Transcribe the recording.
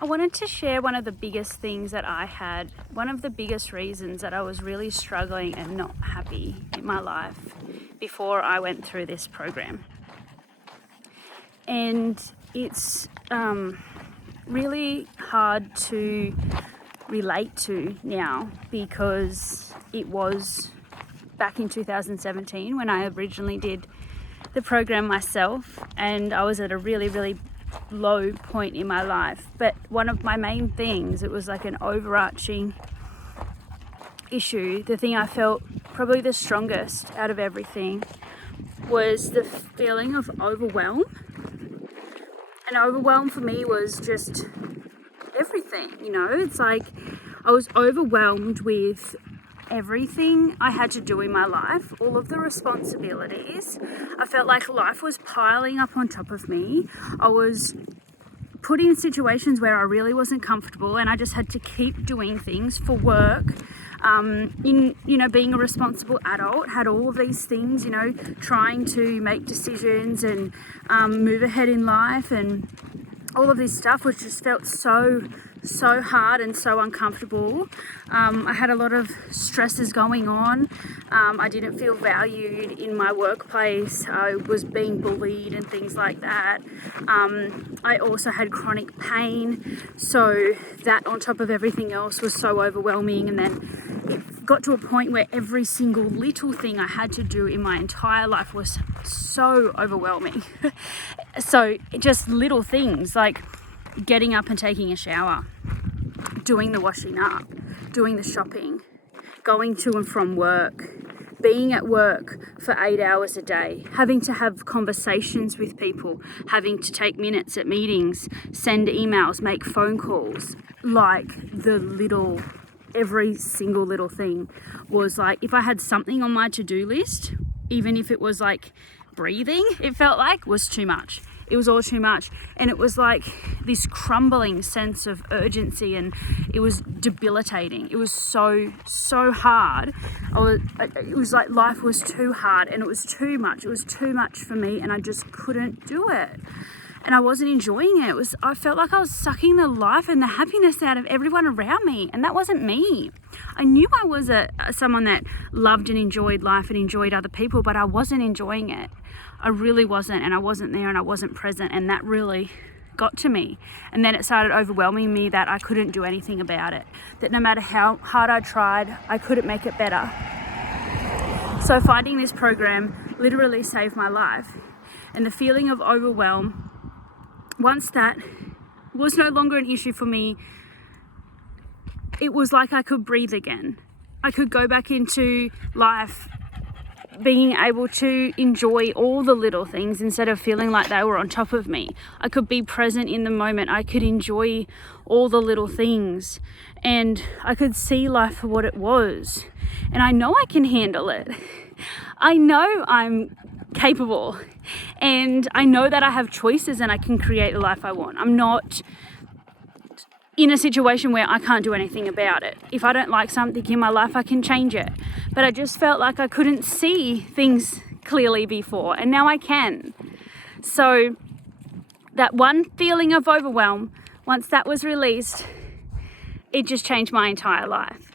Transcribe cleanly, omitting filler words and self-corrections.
I wanted to share one of the biggest things that I had, one of the biggest reasons that I was really struggling and not happy in my life before I went through this program. And it's really hard to relate to now because it was back in 2017 when I originally did the program myself, and I was at a really, really low point in my life. But one of my main things, it was like an overarching issue, the thing I felt probably the strongest out of everything was the feeling of overwhelm. And overwhelm for me was just everything, it's like I was overwhelmed with everything I had to do in my life, all of the responsibilities. I felt like life was piling up on top of me. I was put in situations where I really wasn't comfortable, and I just had to keep doing things for work. Being a responsible adult, had all of these things, trying to make decisions and move ahead in life, and all of this stuff which just felt so hard and so uncomfortable. I had a lot of stresses going on. I didn't feel valued in my workplace. I was being bullied and things like that. I also had chronic pain, so that on top of everything else was so overwhelming. And then it got to a point where every single little thing I had to do in my entire life was so overwhelming. So just little things like getting up and taking a shower, doing the washing up, doing the shopping, going to and from work, being at work for 8 hours a day, having to have conversations with people, having to take minutes at meetings, send emails, make phone calls. Like every single little thing was like, if I had something on my to-do list, even if it was like breathing, it felt like was too much. It was all too much, and it was like this crumbling sense of urgency, and it was debilitating. It was so hard. It was like life was too hard, and it was too much. It was too much for me, and I just couldn't do it. And I wasn't enjoying it. I felt like I was sucking the life and the happiness out of everyone around me, and that wasn't me. I knew I was someone that loved and enjoyed life and enjoyed other people, but I wasn't enjoying it. I really wasn't, and I wasn't there, and I wasn't present, and that really got to me. And then it started overwhelming me that I couldn't do anything about it, that no matter how hard I tried, I couldn't make it better. So finding this program literally saved my life. And the feeling of overwhelm, once that was no longer an issue for me, it was like I could breathe again. I could go back into life being able to enjoy all the little things instead of feeling like they were on top of me. I could be present in the moment. I could enjoy all the little things, and I could see life for what it was. And I know I can handle it. I know I'm capable, and I know that I have choices and I can create the life I want. I'm not in a situation where I can't do anything about it. If I don't like something in my life, I can change it. But I just felt like I couldn't see things clearly before, and now I can. So that one feeling of overwhelm, once that was released, it just changed my entire life.